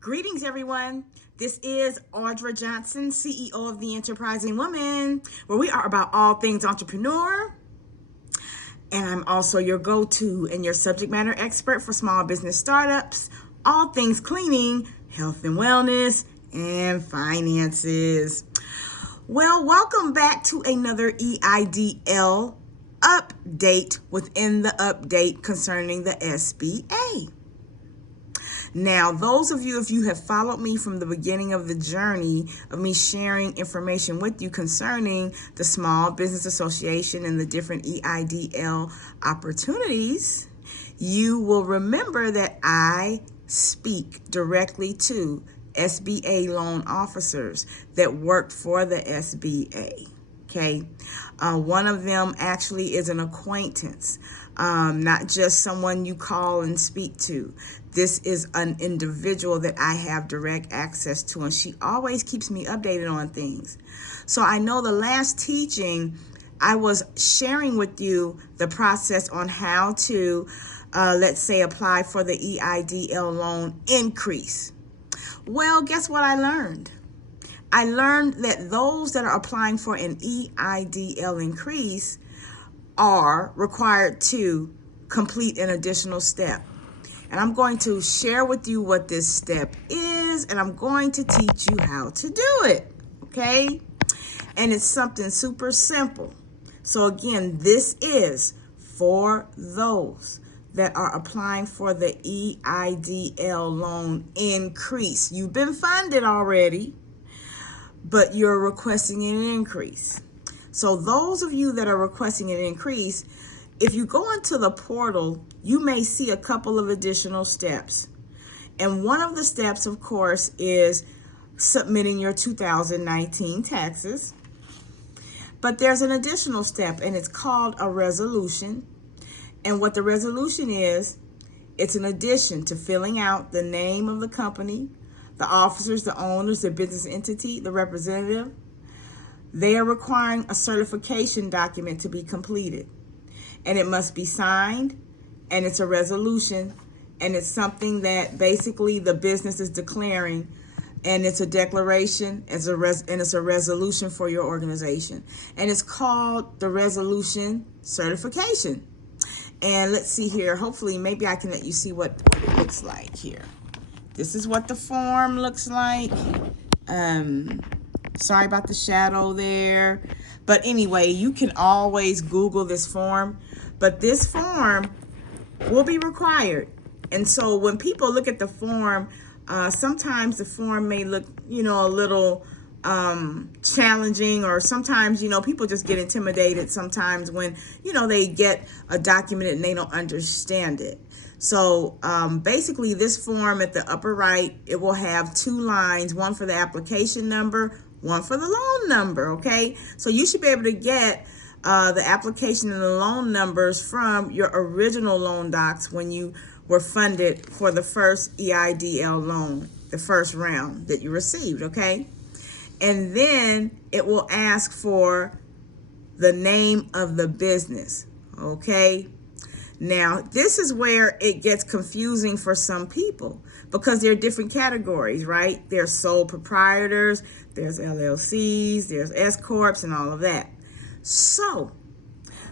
Greetings, everyone. This is Audra Johnson, CEO of The Enterprising Woman, where we are about all things entrepreneur. And I'm also your go-to and your subject matter expert for small business startups, all things cleaning, health and wellness, and finances. Well, welcome back to another EIDL update within the update concerning the SBA. Now, those of you, if you have followed me from the beginning of the journey of me sharing information with you concerning the Small Business Association and the different EIDL opportunities, you will remember that I speak directly to SBA loan officers that work for the SBA. Okay, one of them actually is an acquaintance, not just someone you call and speak to. This is an individual that I have direct access to, and she always keeps me updated on things. So I know the last teaching, I was sharing with you the process on how to, let's say, apply for the EIDL loan increase. Well, guess what I learned? I learned that those that are applying for an EIDL increase are required to complete an additional step. And I'm going to share with you what this step is, and I'm going to teach you how to do it, okay? And it's something super simple. So again, this is for those that are applying for the EIDL loan increase. You've been funded already, but you're requesting an increase. So those of you that are requesting an increase, if you go into the portal, you may see a couple of additional steps. And one of the steps, of course, is submitting your 2019 taxes. But there's an additional step, and it's called a resolution. And what the resolution is, it's an addition to filling out the name of the company, the officers, the owners, the business entity, the representative. They are requiring a certification document to be completed. And it must be signed, and it's a resolution, and it's something that basically the business is declaring, and it's a declaration, and it's a resolution for your organization. And it's called the resolution certification. And let's see here. Hopefully, maybe I can let you see what it looks like here. This is what the form looks like. Sorry about the shadow there. But anyway, you can always Google this form. But this form will be required. And so when people look at the form, sometimes the form may look, a little challenging, or sometimes, people just get intimidated sometimes when, they get a document and they don't understand it. So basically this form at the upper right, it will have two lines, one for the application number, one for the loan number, okay? So you should be able to get the application and the loan numbers from your original loan docs when you were funded for the first EIDL loan, the first round that you received, okay? And then it will ask for the name of the business, okay? Now, this is where it gets confusing for some people because there are different categories, right? There's sole proprietors, there's LLCs, there's S-corps, and all of that. So,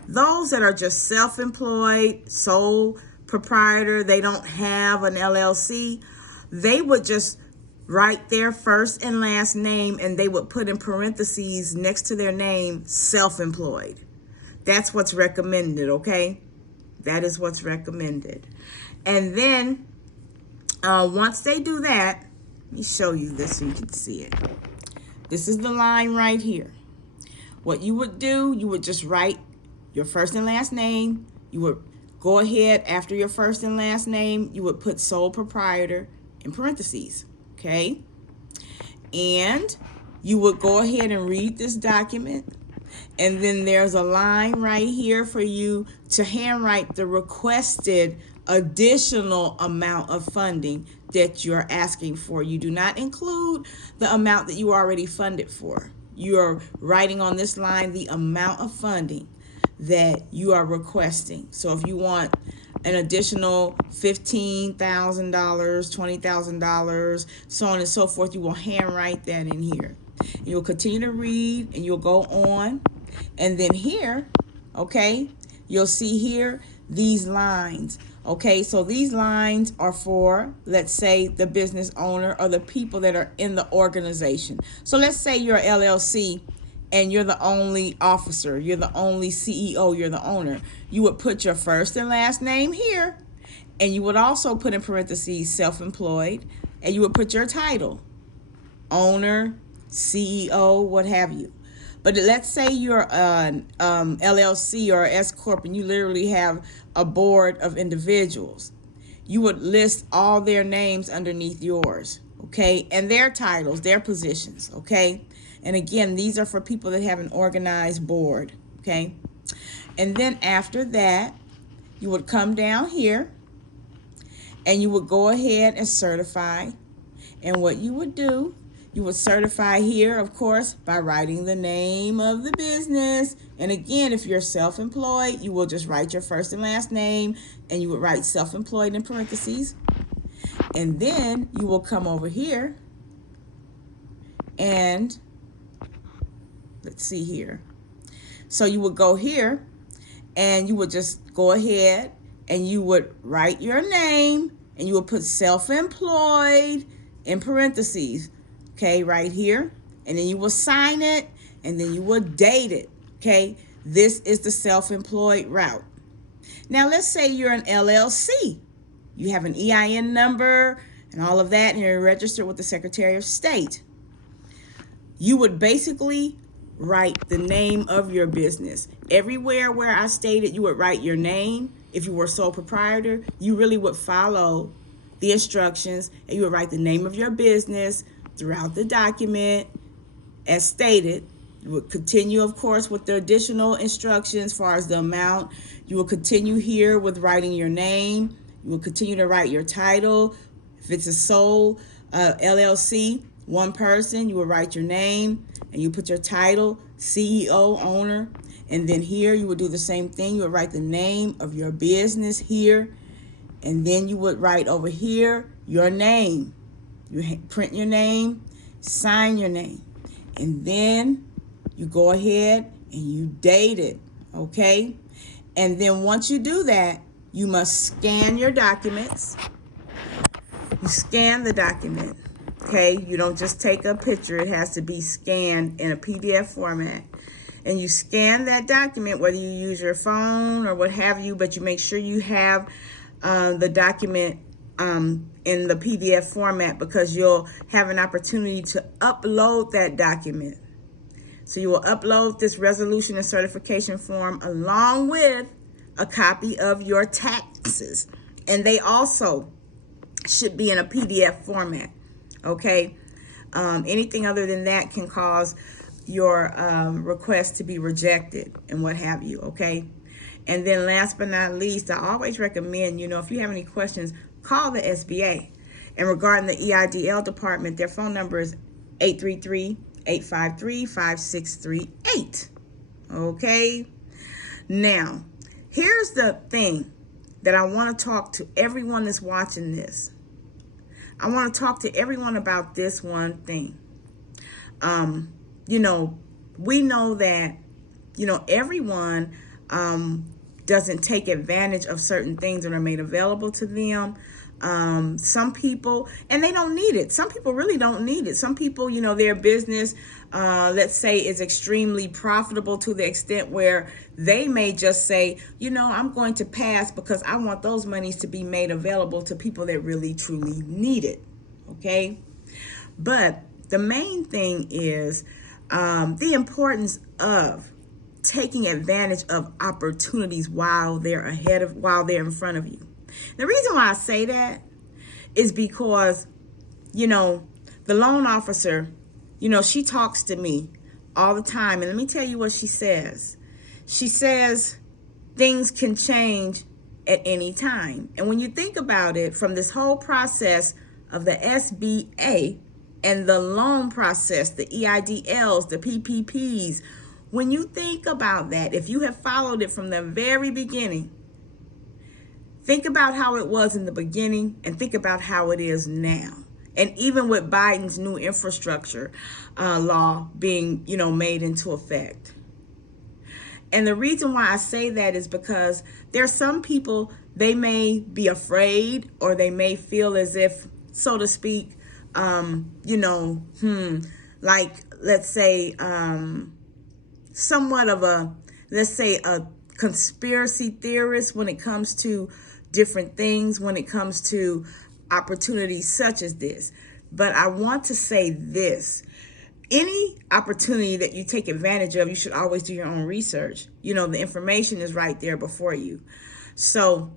those that are just self-employed, sole proprietor, they don't have an LLC, they would just write their first and last name, and they would put in parentheses next to their name, self-employed. That's what's recommended, okay? That is what's recommended. And then once they do that, let me show you this so you can see it. This is the line right here. What you would do, you would just write your first and last name. You would go ahead after your first and last name, you would put sole proprietor in parentheses, okay? And you would go ahead and read this document. And then there's a line right here for you to handwrite the requested additional amount of funding that you're asking for. You do not include the amount that you already funded for. You're writing on this line the amount of funding that you are requesting. So if you want an additional $15,000, $20,000, so on and so forth. You will handwrite that in here. You'll continue to read and you'll go on. And then here, okay, you'll see here these lines. Okay, so these lines are for, let's say, the business owner or the people that are in the organization. So let's say you're an LLC and you're the only officer, you're the only CEO, you're the owner. You would put your first and last name here, and you would also put in parentheses self-employed, and you would put your title, owner, CEO, what have you. But let's say you're an LLC or S Corp and you literally have a board of individuals. You would list all their names underneath yours, okay? And their titles, their positions, okay? And again, these are for people that have an organized board, okay? And then after that, you would come down here and you would go ahead and certify. And what you would do, you would certify here, of course, by writing the name of the business. And again, if you're self-employed, you will just write your first and last name, and you would write self-employed in parentheses. And then you will come over here and let's see here. So you would go here and you would just go ahead and you would write your name and you would put self-employed in parentheses. Okay, right here. And then you will sign it and then you will date it. Okay, this is the self-employed route. Now, let's say you're an LLC. You have an EIN number and all of that, and you're registered with the Secretary of State. You would basically write the name of your business. Everywhere where I stated you would write your name, if you were sole proprietor, you really would follow the instructions and you would write the name of your business throughout the document as stated. You would continue, of course, with the additional instructions as far as the amount. You will continue here with writing your name. You will continue to write your title. If it's a sole LLC, one person, you will write your name and you put your title, CEO, owner. And then here you would do the same thing. You would write the name of your business here. And then you would write over here your name. You print your name, sign your name. And then you go ahead and you date it, okay? And then once you do that, you must scan your documents. You scan the document, okay? You don't just take a picture. It has to be scanned in a PDF format. And you scan that document, whether you use your phone or what have you, but you make sure you have the document in the PDF format because you'll have an opportunity to upload that document. So you will upload this resolution and certification form along with a copy of your taxes. And they also should be in a PDF format, okay? Anything other than that can cause your request to be rejected and what have you, okay? And then last but not least, I always recommend, if you have any questions, call the SBA. And regarding the EIDL department, their phone number is 833-853-5638. Okay? Now, here's the thing that I want to talk to everyone that's watching this. I want to talk to everyone about this one thing. We know that, everyone doesn't take advantage of certain things that are made available to them. Some people, and they don't need it. Some people really don't need it. Some people, their business, let's say, is extremely profitable to the extent where they may just say, I'm going to pass because I want those monies to be made available to people that really, truly need it. Okay. But the main thing is the importance of taking advantage of opportunities while they're in front of you. The reason why I say that is because, the loan officer, she talks to me all the time. And let me tell you what she says. She says things can change at any time. And when you think about it, from this whole process of the SBA and the loan process, the EIDLs, the PPPs, when you think about that, if you have followed it from the very beginning, Think about how it was in the beginning and think about how it is now. And even with Biden's new infrastructure law being, made into effect. And the reason why I say that is because there are some people, they may be afraid or they may feel as if, so to speak, like, let's say, somewhat of a, let's say, a conspiracy theorist when it comes to different things, when it comes to opportunities such as this. But I want to say this. Any opportunity that you take advantage of, you should always do your own research. The information is right there before you. So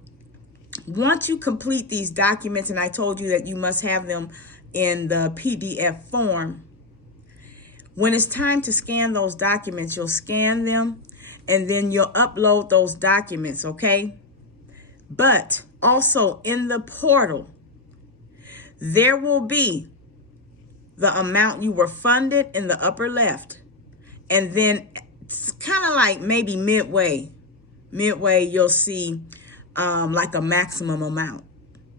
once you complete these documents, and I told you that you must have them in the PDF form, when it's time to scan those documents, you'll scan them and then you'll upload those documents, okay? But also in the portal, there will be the amount you were funded in the upper left. And then it's kind of like maybe midway, you'll see like a maximum amount.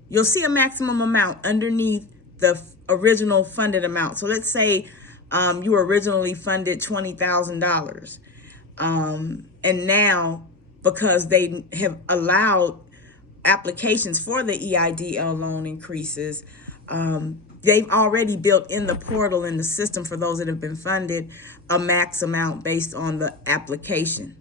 You'll see a maximum amount underneath the original funded amount. So let's say you were originally funded $20,000. And now, because they have allowed applications for the EIDL loan increases, they've already built in the portal, in the system for those that have been funded, a max amount based on the application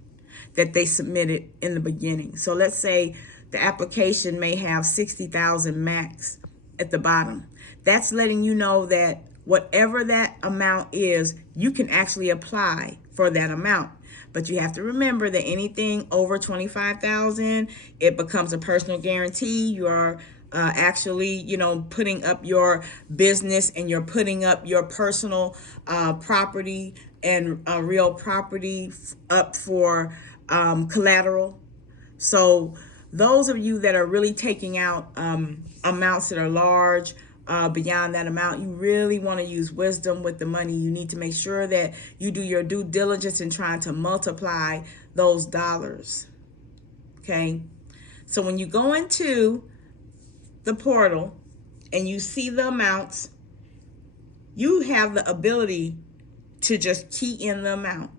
that they submitted in the beginning. So let's say the application may have 60,000 max at the bottom. That's letting you know that whatever that amount is, you can actually apply for that amount. But you have to remember that anything over 25,000, it becomes a personal guarantee. You are actually, putting up your business and you're putting up your personal property and real property up for collateral. So those of you that are really taking out amounts that are large, beyond that amount, you really want to use wisdom with the money. You need to make sure that you do your due diligence in trying to multiply those dollars. Okay. So when you go into the portal and you see the amounts, you have the ability to just key in the amount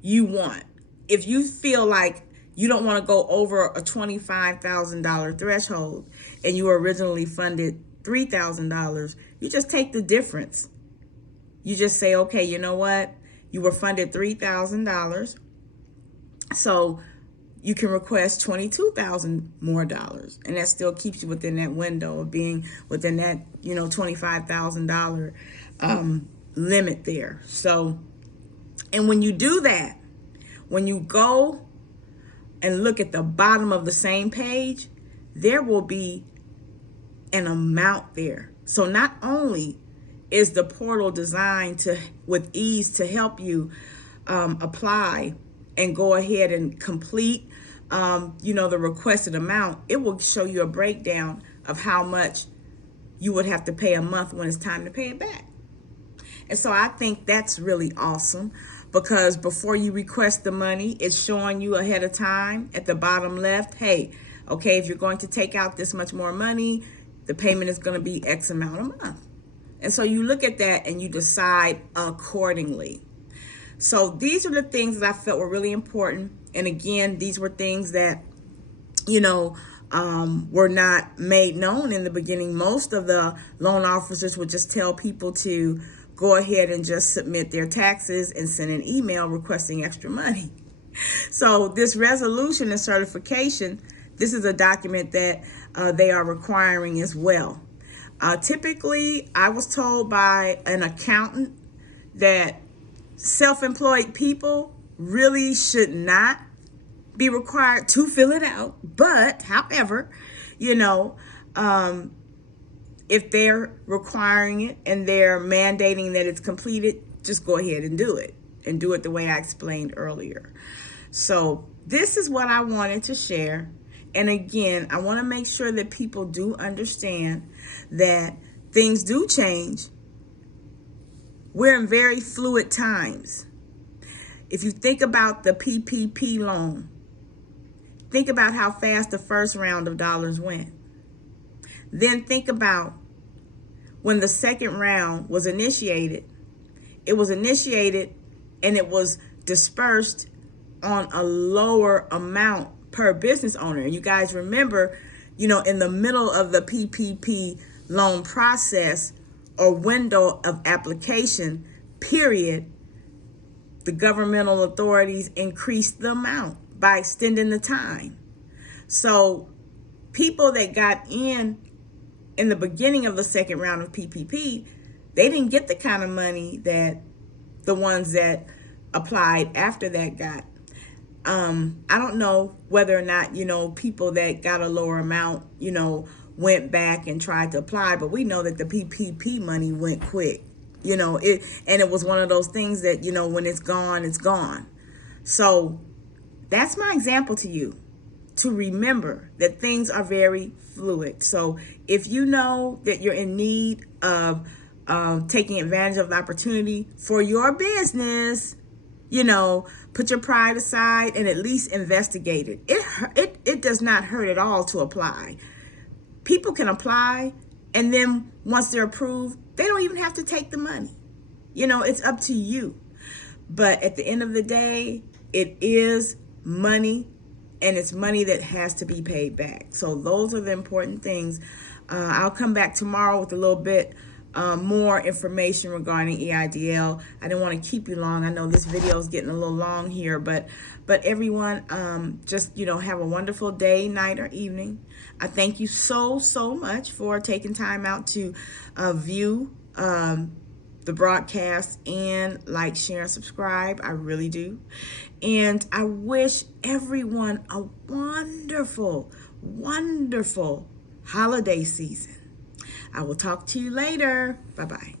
you want. If you feel like you don't want to go over a $25,000 threshold and you were originally funded $3,000, you just take the difference. You just say, okay, you know what? You were funded $3,000. So you can request $22,000 more dollars. And that still keeps you within that window of being within that, $25,000 limit there. So, and when you do that, when you go and look at the bottom of the same page, there will be an amount there. So not only is the portal designed to, with ease, to help you apply and go ahead and complete, the requested amount, it will show you a breakdown of how much you would have to pay a month when it's time to pay it back. And so I think that's really awesome, because before you request the money, it's showing you ahead of time at the bottom left, hey, okay, if you're going to take out this much more money, the payment is going to be X amount a month. And so you look at that and you decide accordingly. So these are the things that I felt were really important. And again, these were things that, were not made known in the beginning. Most of the loan officers would just tell people to go ahead and just submit their taxes and send an email requesting extra money. So this resolution and certification, this is a document that they are requiring as well. Typically, I was told by an accountant that self-employed people really should not be required to fill it out. But however, if they're requiring it and they're mandating that it's completed, just go ahead and do it, and do it the way I explained earlier. So this is what I wanted to share. And again, I want to make sure that people do understand that things do change. We're in very fluid times. If you think about the PPP loan, Think about how fast the first round of dollars went. Then think about when the second round was initiated. It was initiated and it was dispersed on a lower amount per business owner. You guys remember, in the middle of the PPP loan process or window of application period, the governmental authorities increased the amount by extending the time. So people that got in the beginning of the second round of PPP, they didn't get the kind of money that the ones that applied after that got. I don't know whether or not, people that got a lower amount, went back and tried to apply, but we know that the PPP money went quick, and it was one of those things that, when it's gone, it's gone. So that's my example to you, to remember that things are very fluid. So if you know that you're in need of taking advantage of the opportunity for your business, put your pride aside and at least investigate it. It does not hurt at all to apply. People can apply, and then once they're approved, they don't even have to take the money. It's up to you. But at the end of the day, it is money, and it's money that has to be paid back. So those are the important things. I'll come back tomorrow with a little bit more information regarding EIDL. I didn't want to keep you long. I know this video is getting a little long here, but everyone, just have a wonderful day, night, or evening. I thank you so much for taking time out to view the broadcast and like, share, and subscribe. I really do. And I wish everyone a wonderful holiday season. I will talk to you later. Bye-bye.